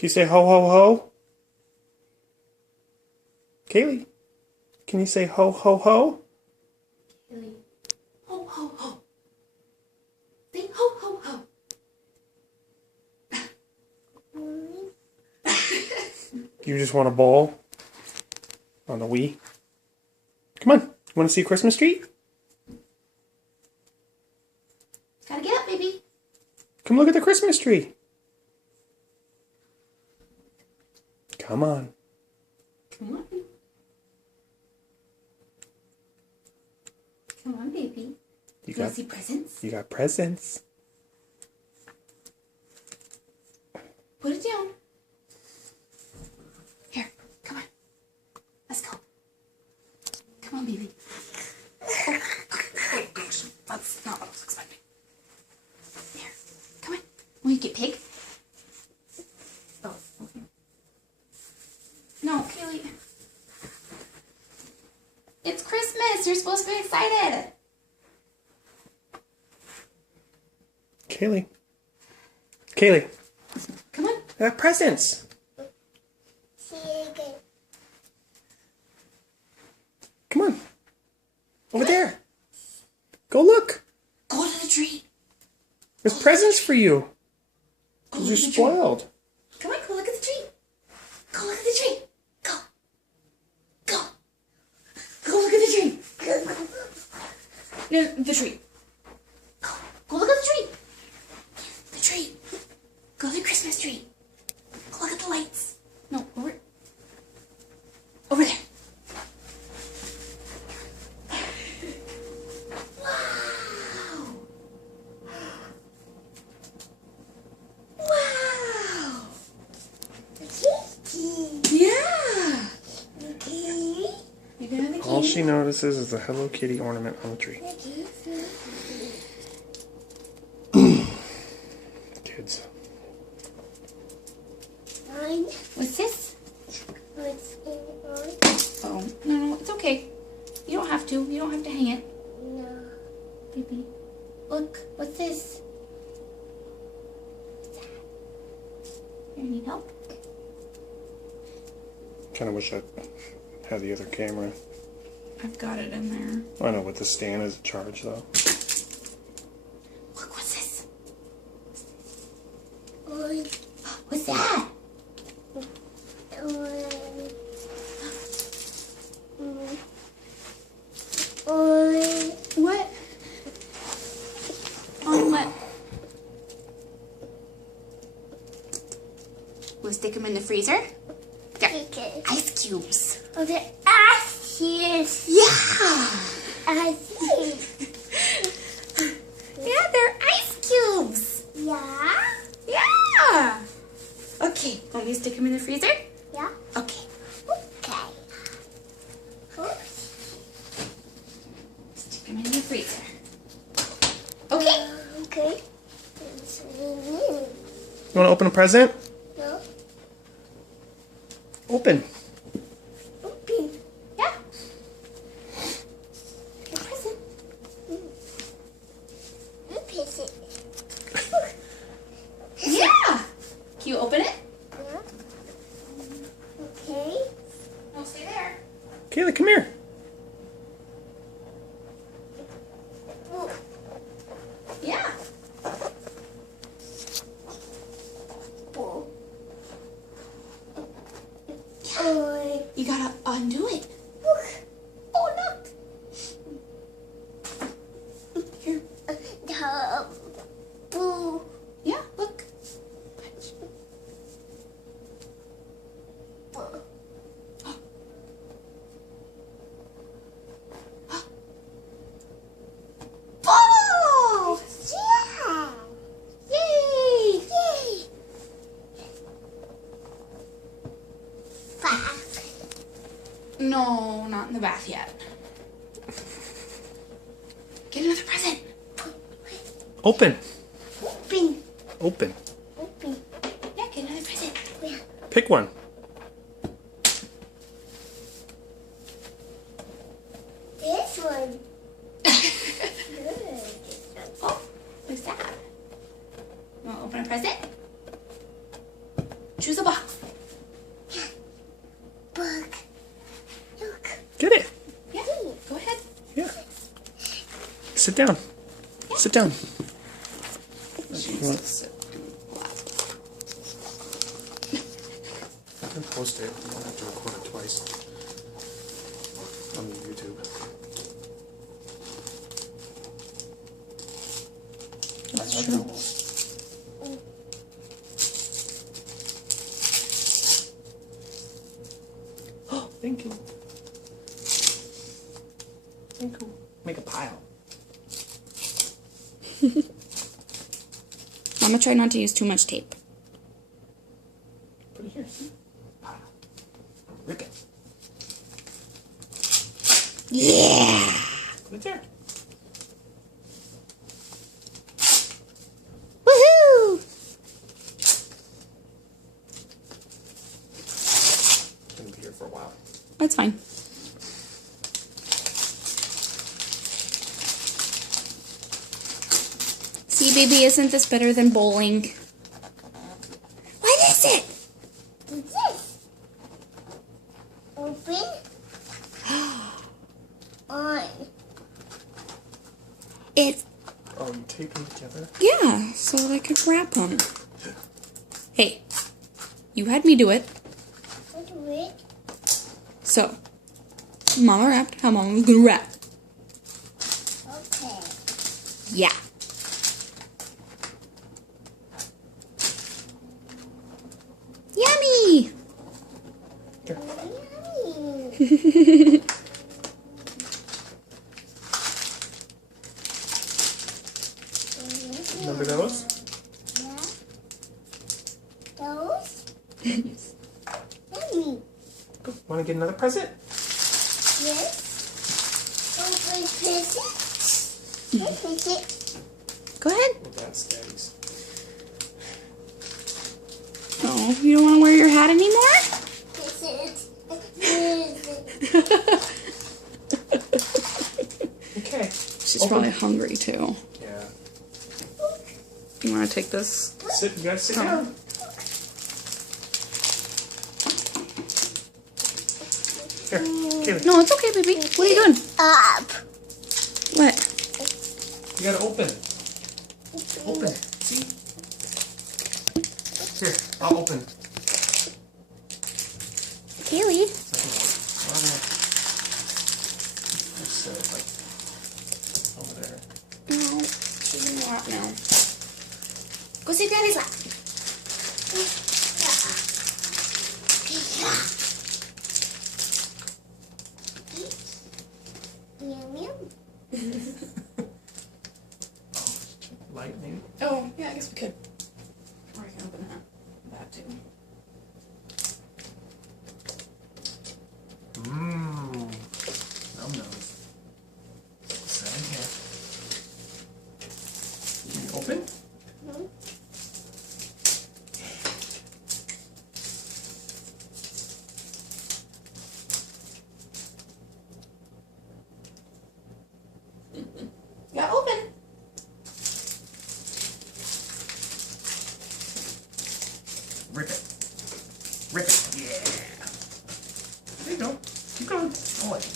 Can you say ho ho ho? Kaylee, can you say ho ho ho? Kaylee, ho ho ho. Say ho ho ho. You just want a ball on the Wii? Come on, you want to see a Christmas tree? Gotta get up, baby. Come look at the Christmas tree. Come on. Come on. Come on, baby. You Want got to see presents? You got presents. Put it down. Here, come on. Let's go. Come on, baby. Oh gosh, that's not what I was expecting. Here, come on. Will you get pig? Oh, okay. No, Kaylee. It's Christmas. You're supposed to be excited. Kaylee. Kaylee. Come on. I got presents. Come on. Over there. Go look. Go to the tree. There's presents for you. Go You're look at the tree. spoiled. Come on, go look at the tree. Go look at the tree. Go. Go. Go look at the tree. No, the tree. Go. Go look at the tree. The tree. Go to the Christmas tree. Go look at the lights. No, over. Over there. Wow. Wow. Yeah. You gonna have the All candy? she notices is the Hello Kitty ornament on the tree. Kids. What's this? Oh, no, it's okay. You don't have to. You don't have to hang it. No. Baby. Look, what's this? What's that? Here, need help? Kind of wish I had the other camera. I've got it in there. I know, but the stand is a charge though. Look, what's this? What's that? What? On what? We'll stick them in the freezer. There. Ice cubes. Okay, ashes. Yeah. Ashes. Yeah, they're ice cubes. Yeah. Yeah. Okay, want me to stick them in the freezer? Yeah. Okay. Okay. Stick them in the freezer. Okay. Okay. You want to open a present? No. Open. Open. Yeah. Your present. Open it. Yeah. Can you open it? Yeah. Okay. No, stay there. Kaylee, come here. Oh, Yeah. oh. Oh. You gotta undo it. Oh, look. Here. The boo. Yeah, look. Oh! Yeah. Yay! Yay. Fuck. No, not in the bath yet. Get another present. Open. Open. Open. Open. Yeah, get another present. Yeah. Pick one. This one. Good. Oh, what's that? You want to open a present? Choose a box. Book. Look. Get it. Yeah, go ahead. Yeah. Sit down. Sit down. Jesus. I can post it. You don't have to record it twice on YouTube. That's true. Thank you. Thank you. Make a pile. I'm gonna try not to use too much tape. Put it here. See? Pile. Rip it. Yeah. Put it there. Woohoo! It's gonna be here for a while. That's fine. See, baby, isn't this better than bowling? What is it? What's this? Open. On. It's, Oh, you tape them together? yeah, so that I could wrap them. Hey, you had me do it. What do it? So, Mama wrapped how Mama was gonna wrap. Okay. Yeah. Yummy! Yummy. Remember those? Yeah. Those? Yummy. Want to get another present? Yes. Open present. Open it. Go ahead. Well, that's Daddy's. Oh, you don't want to wear your hat anymore? Present. Okay. She's Open. probably hungry too. Yeah. You want to take this? Sit. You gotta sit Come. down. Here, Kaylee. No, it's okay, baby. What are you doing? Up. What? You gotta open. Open it. See? Here, I'll open. Kaylee. Let's set it like over there. No, she's in the lap now. Go sit Daddy's lap. Yum yum. Light, maybe? Oh, yeah, I guess we could. Or I can open that too. Mmm. Num nums. Set in here. Can you open? Yeah, open. Rip it. Rip it. Yeah. There you go. Keep going. Oh, wait.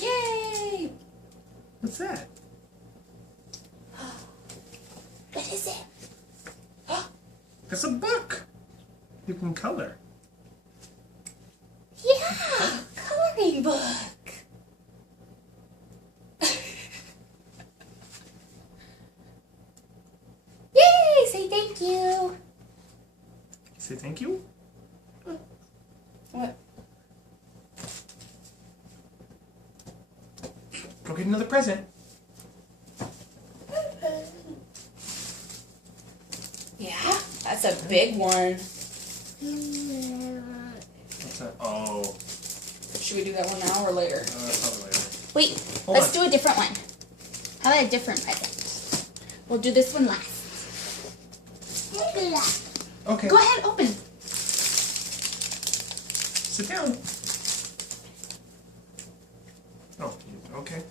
Yay! What's that? What is it? It's a book. You can color. Yeah, coloring book. Yay! Say thank you. Say thank you. What? Go get another present. Yeah, that's a big one. What's that? Oh, Should we do that one now or later? probably later. Wait, Hold let's on. do a different one. How about a different present? We'll do this one last. Okay. Go ahead, open. Sit down. Oh, okay.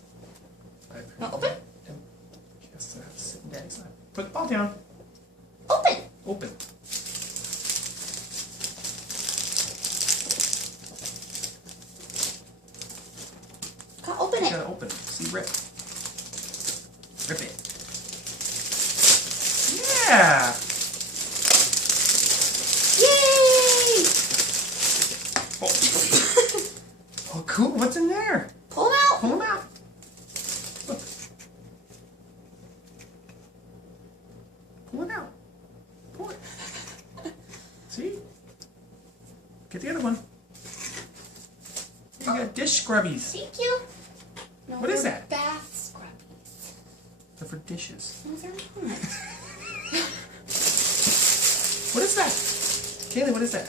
Now open. Yes, sit in Daddy's lap. Put the ball down. Open. Open. Can't open You it. gotta open. See, rip. Rip it. Yeah! Yay! Oh. Oh, cool. What's in there? Pull them out. Pull them out. Look. Pull it out. Pull it. See? Get the other one. You got dish scrubbies. Thank you. No, What is they're that? Bath scrubbies. They're for dishes. No, they're not. What is that? Kaylee, what is that?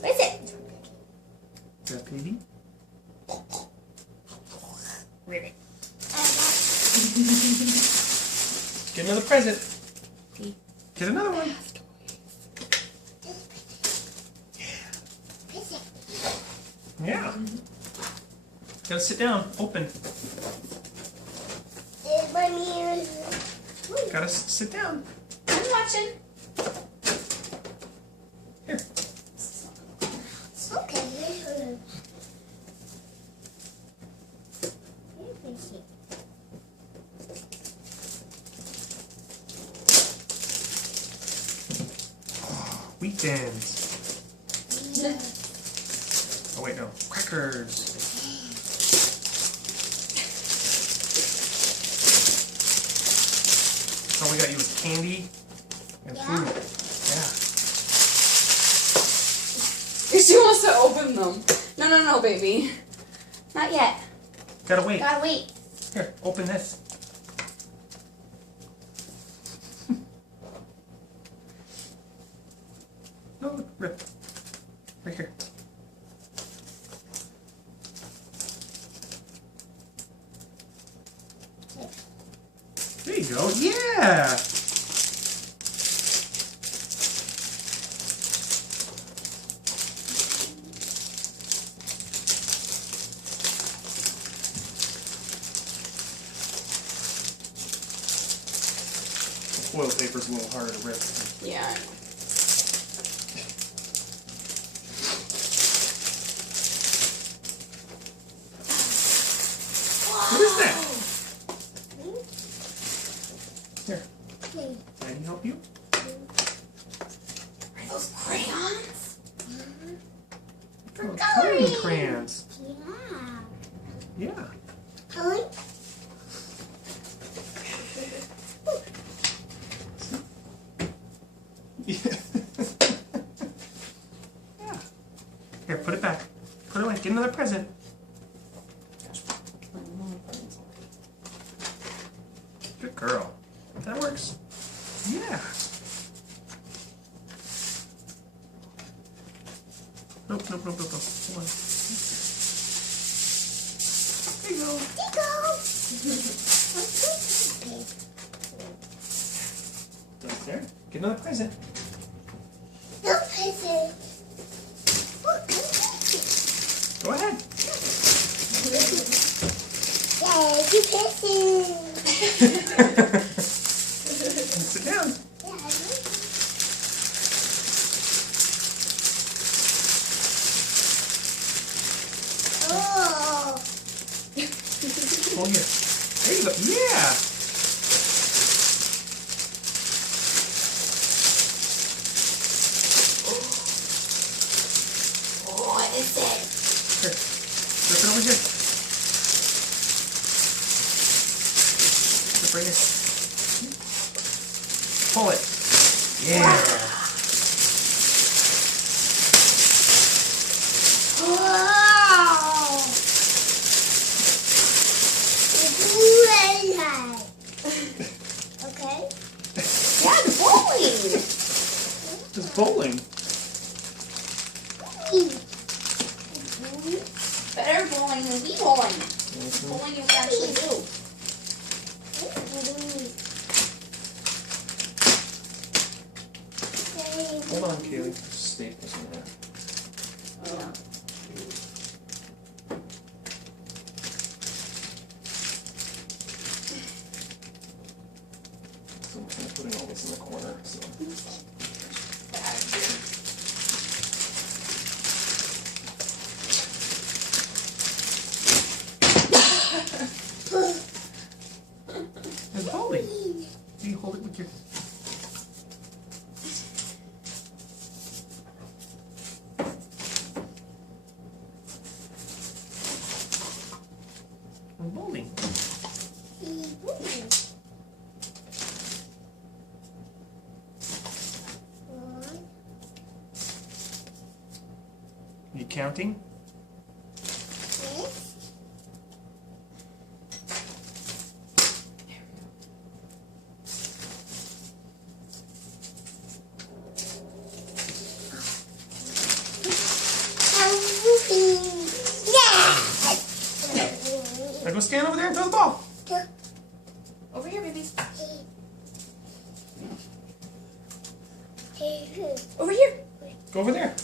What is it? Is that baby? Ribbit. Get another present. Okay. Get another one. Bath toys. Yeah. Gotta sit down. Open. Gotta sit down. I'm watching. Here. Wheat thins. Oh wait, no. Crackers. All we got you was candy and food. She wants to open them. No, baby. Not yet. Yeah. Gotta wait. Gotta wait. Here, open this. No, look, rip. Right here. There you go. Yeah. Foil paper's a little harder to rip. Yeah, I know. What is that? Here, Daddy help you? Are those crayons? For Oh, coloring. crayons. Yeah. Yeah. Yeah. Here, put it back. Put it away. Get another present. Good girl. That works. Yeah. Nope. Hold on. There you go. That's there. Get another present. Go ahead. Sit down. Oh, here. There you go. Yeah. What is it? Here. Flip it over here. Flip right here. Pull it. Yeah. Okay. Yeah, it's bowling. Just bowling. Better bowling than we bowling. Bowling you can actually do. Hold on, Kaylee. Staples in there. You counting? Now go stand over there and throw the ball. Over here, baby. Over here. Go over there.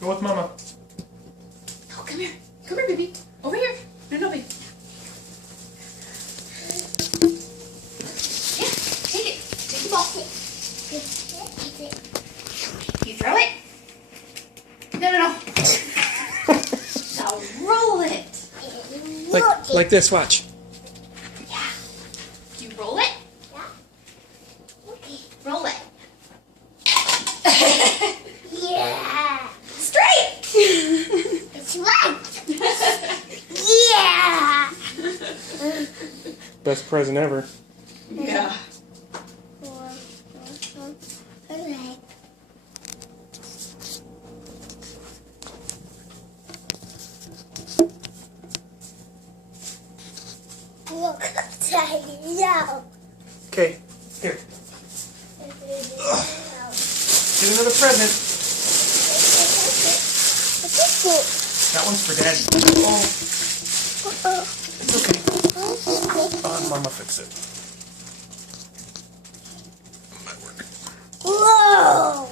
Go with Mama. Oh, come here. Come here, baby. Over here. No, baby. Yeah, take it. Take the ball. You throw it. No. Now roll it. Like this, watch. Yeah. You roll it. Roll it. Yeah. Straight. It's right. Yeah. Best present ever. Yeah. Alright. Look, Daddy, no. Okay, here. Get another present. That one's for Daddy. Oh, it's okay. Mama fix it. Might work. Whoa!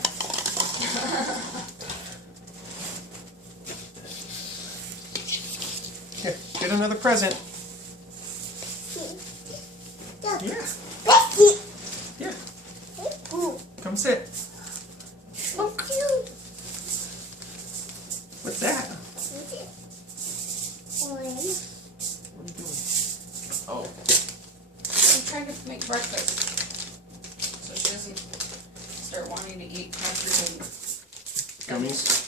Here, get another present. Yeah, Becky! yeah. Ooh. Come sit. Look. You. What's that? One. What are you doing? Oh, I'm trying to make breakfast so she doesn't start wanting to eat country and gummies.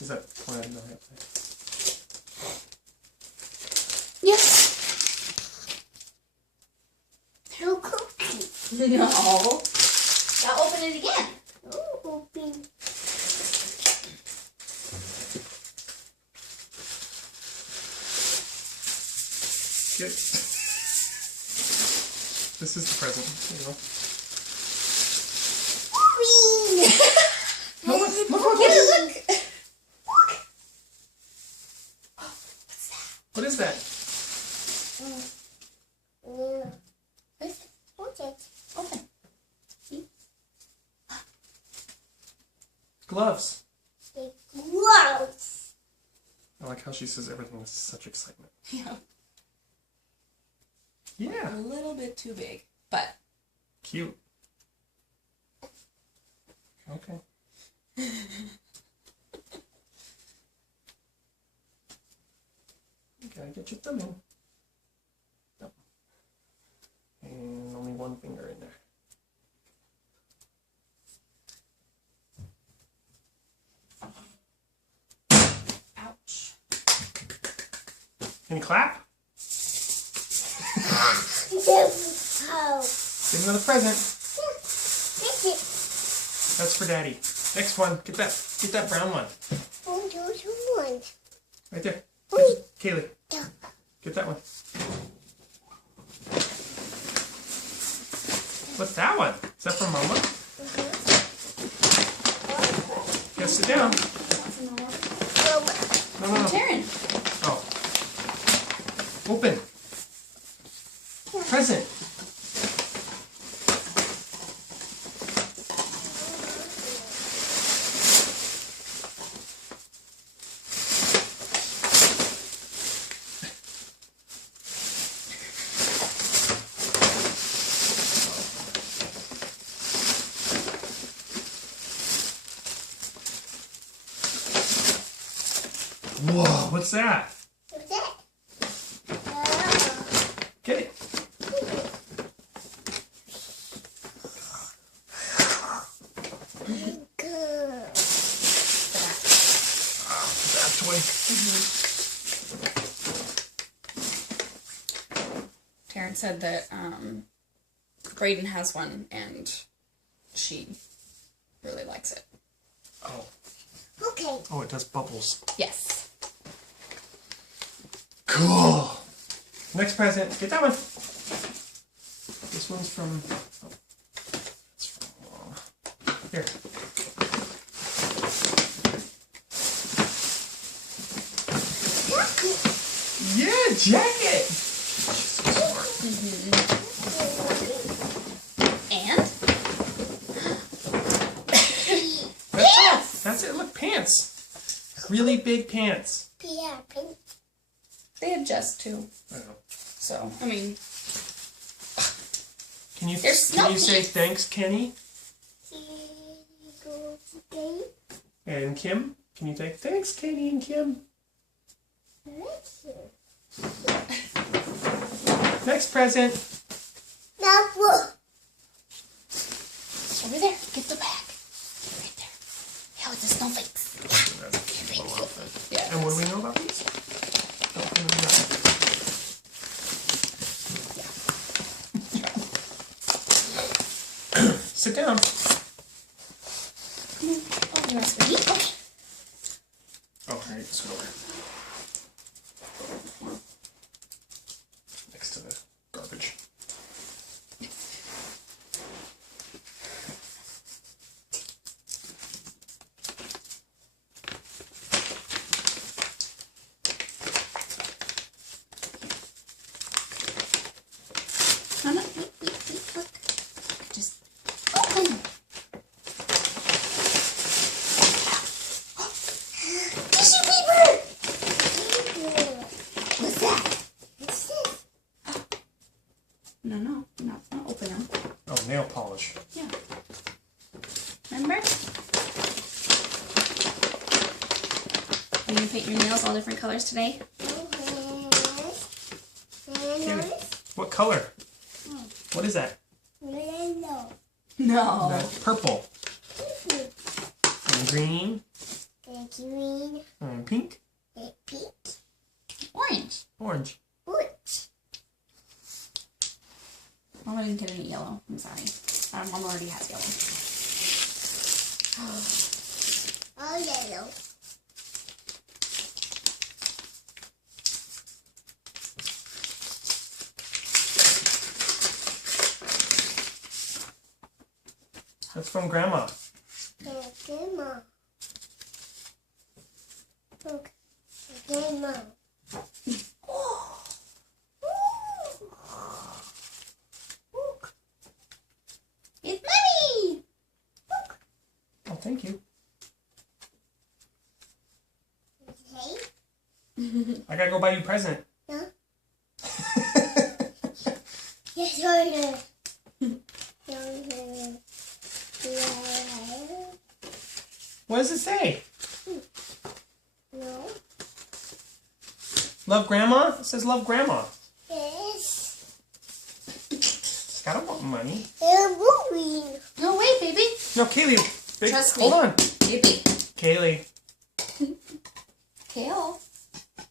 Is that plaid? No, right there. Yes. No cookie. No. Now open it again. Ooh, open. Get it. This is the present. There you go. Green. No, look. Get it, look. What is that? Yeah. What's it? Open. Gloves. The gloves. I like how she says everything with such excitement. Yeah. Yeah. A little bit too big, but Cute. Okay. You gotta get your thumb in. Thumb. And only one finger in there. ouch. Can you clap? Oh. Give another present. This is That's for Daddy. Next one. Get that brown one. one, two, one. Right there. Wait. Kaylee. Yeah. Get that one. What's that one? Is that from Mama? Yeah, sit down. No. Taryn. Oh. Open. Present. Whoa, what's that? What's that? Get it. Good. That toy. Taryn said that Brayden has one and she really likes it. Oh. Okay. Oh, it does bubbles. Yes. Cool. Next present. Get that one. This one's from. Oh, it's from Mom. Here. Yeah, jacket. She's so smart. And That's it. Look, pants. Really big pants. Yeah, pink. they adjust too. I don't know. So, I mean, Can you They're say snowy. thanks, Kenny Go today. and Kim? Can you say thanks, Kenny and Kim? Next present. Now what? over there. Get the bag. Right there. Yeah, with the snowflakes. Yeah. And what do we know about these? Don't really know. Sit down. Oh, you want some meat? Okay. Oh, all right, sit over. Next to the garbage. No, no, wait, look. Just open. Tissue paper! What's that? What's this? No, not open them. Oh, nail polish. Yeah. Remember? Are you gonna paint your nails all different colors today? What color? What is that? Yellow. No. That's purple. And green. And green. And pink. And pink. Orange. Orange. Wood. Mama didn't get any yellow. I'm sorry. Mama already has yellow. All yellow. That's from Grandma. And grandma. Look. Grandma. It's Mommy! Oh, thank you. Okay. I gotta go buy you a present. No. Yes, order. What does it say? No. Love Grandma? It says love Grandma. Yes. I don't want money. They're moving. No, wait, baby. No, Kaylee. Trust me. Hold on. Baby. Kaylee. Kale.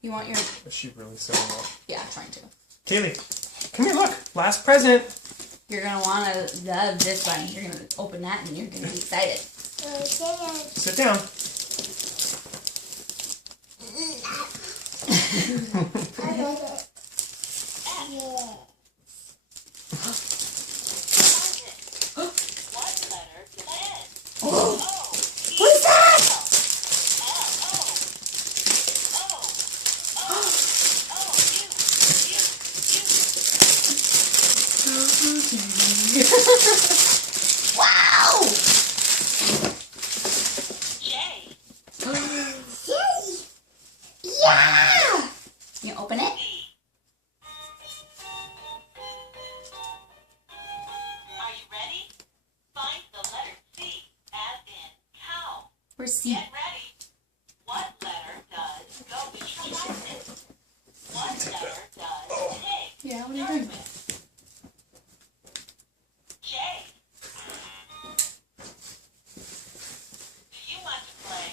You want your... Is she really sewing up? Yeah, trying to. Kaylee. Come here, look. Last present. You're gonna wanna love this one. You're gonna open that and you're gonna be excited. Sit down. I like it. Yeah. What is that? Wow! Yeah! You open it? Are you ready? Find the letter C as in cow. Where's C? Get ready. What letter does go beside it? What letter does pig Yeah, what are you start doing? with? J. Do you want to play?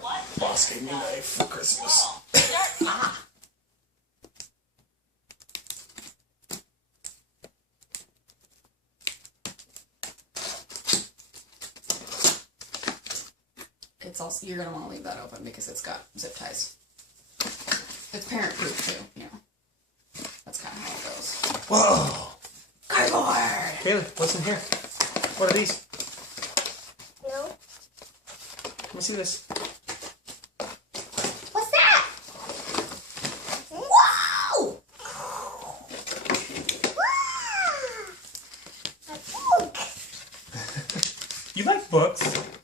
What Boss letter gave me a does knife for Christmas. squirrel start with? it's also, you're gonna want to leave that open because it's got zip ties. It's parent proof too, you know. That's kind of how it goes. Whoa! Cardboard! Kaylee, what's in here? What are these? No. Let me see this. What's that? Wow! A book. You like books?